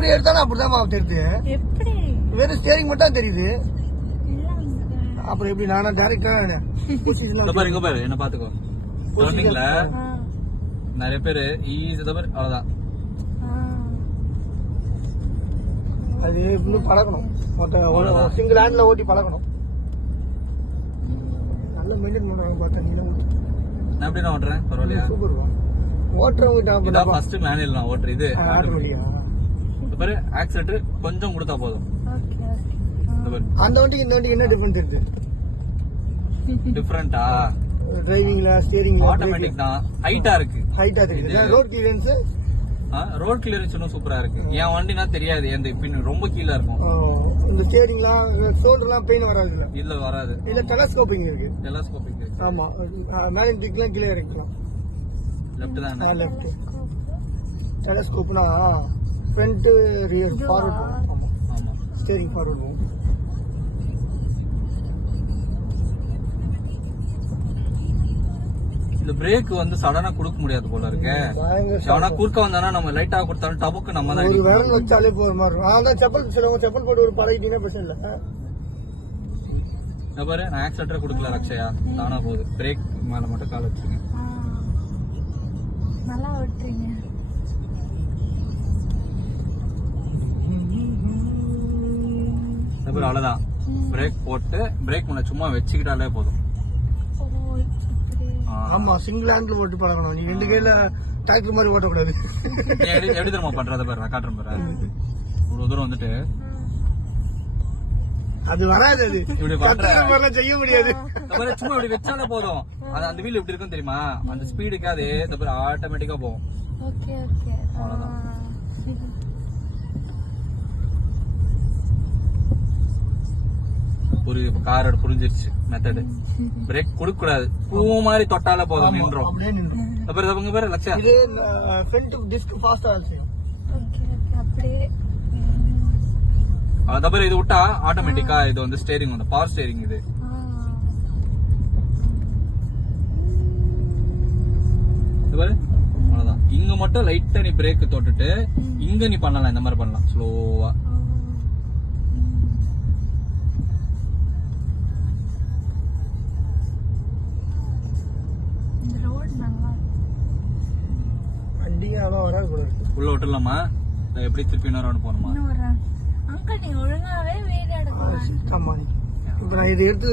எப்படி எடுத்தாலும் அப்படிதான் தெரியுது. எப்படி வெறும் ஸ்டேரிங் மட்டும் தெரியுது. அப்புறம் எப்படி நானா டைரக்டா இங்க பாரு என்ன பாத்துக்கோ. டர்னிங்ல நிறைய பேரு ஈஸி தவிர அவ்வளவுதான். அது இன்னும் பழகணும். சிங்கிள் ஹேண்ட்ல ஓட்டி பழகணும். நல்ல மெயின்டைன் பண்றாங்க பார்த்தா. நீ நான் எப்படி நான் ஓட்டுறேன் பரவாயில்லையா? சூப்பர் ஓட்டுறவங்க ஃபர்ஸ்ட் மேனுவல் நான் ஓட்டுறேன். இது பாரு ஆக்சிலேட்டர் கொஞ்சம் கொடுத்தா போதும். அந்த வண்டிக்கு இந்த வண்டிக்கு என்ன டிஃபரன்ஸ் இருக்கு? டிஃபரெண்டா டிரைவிங்ல ஸ்டீரிங்ல ஆட்டோமேட்டிக் தான். ஹைட்டா இருக்கு. ஹைட்டா தெரியுது. ரோட் கிளியரன்ஸ் ரோட் கிளியரன்ஸ் இன்னும் சூப்பரா இருக்கு. என் வண்டினா தெரியாது. எந்த பின் ரொம்ப கீழ இருக்கும். இந்த ஸ்டீரிங்லாம் ஷோல்டர்லாம் பெயின் வராது. இல்ல வராது. இல்ல டெலஸ்கோப்பிங் இருக்கு. டெலஸ்கோப்பிங் இருக்கு. ஆமா மேலிங் திக்லாம் கீழ இறக்கலாம். லெஃப்ட் தான். லெஃப்ட். டெலஸ்கோப்னா ஃப்ரண்ட் ரியர் ஃபார்வர்ட். ஆமா ஆமா ஸ்டீரிங் ஃபார்வர்ட் போகும். இந்த பிரேக் வந்து சடனா கொடுக்க முடியாது போல இருக்கு. சடனா குறுக்க வந்தானா நம்ம லைட்டா கொடுத்தாலும் டபுக்கு நம்ம தான் ஒரு விரல் வச்சாலே போற மாதிரி இருக்கும். அதான் செப்பல் சொல்லுவாங்க. செப்பல் போட்டு ஒரு பழகிட்டீங்கன்னா பிரச்சனை இல்ல. பாரு நான் ஆக்சிலேட்டர் கொடுக்கல ரக்ஷயா. தானா போகுது. பிரேக் மேல மட்டும் கால் வச்சுருங்க. நல்லா ஓட்டுறீங்க. அவ்வளவுதான். பிரேக் போட்டு பிரேக் முன்ன சும்மா வச்சுக்கிட்டாலே போதும். ஆமா சிங்கிள் ஹேண்ட்ல ஓட்டு பழகணும். நீ ரெண்டு கையில டிராக்டர் மாதிரி ஓட்டக்கூடாது. எப்படி தெரியுமா பண்றத பாரு நான் காட்டுறேன் பாரு. ஒரு தூரம் வந்துட்டு அது வராது. அது இப்படி பண்ற செய்ய முடியாது. சும்மா இப்படி வச்சாலே போதும். அது அந்த வீல் எப்படி இருக்கும் தெரியுமா? அந்த ஸ்பீடுக்கு அது ஆட்டோமேட்டிக்கா போகும். ஓகே ஓகே அவ்வளவுதான். காரோட புரிஞ்சிருச்சு மெத்தடு. பிரேக் கொடுக்க கூடாது. பூ மாதிரி தொட்டால போதும் நின்றோம். அப்படியே நின்றோம். அப்புறம் பேரு லட்சா இது ஃப்ரண்ட் டிஸ்க் ஃபாஸ்டா செய்யும். ஓகே ஓகே அப்படியே அப்புறம் இது விட்டா ஆட்டோமேட்டிக்கா இது வந்து ஸ்டேரிங் வந்து பவர் ஸ்டேரிங். இது பாரு அவ்வளவுதான். இங்க மட்டும் லைட்டா நீ பிரேக் தொட்டுட்டு இங்க நீ பண்ணலாம். இந்த மாதிரி பண்ணலாம் ஸ்லோவா. உள்ள விட்டுலாமா? எப்படி திருப்பி இன்னொரு போகணுமா? அங்க நீ ஒழுங்காவே வீடு எடுக்கலாம். இப்ப நான் இது எடுத்து